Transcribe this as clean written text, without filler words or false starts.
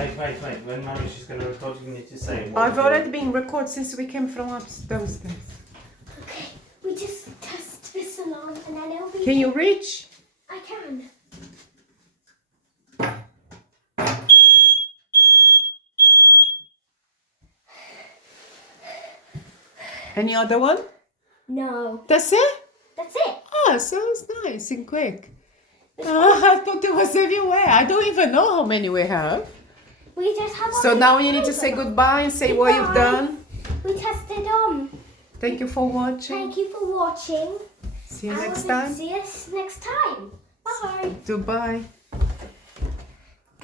Wait. When Mummy, she's going to record, you need to say what I've we're already been recorded since we came from downstairs. Okay, we just test this alarm and then it'll be... Can you reach? I can. Any other one? No. That's it? That's it. Oh, sounds nice and quick. Oh, I thought it was everywhere. I don't even know how many we have. We just have So now you need to say goodbye and say what you've done. We tested Thank you for watching. Thank you for watching. See you And next we'll time. See us next time. Bye. Goodbye.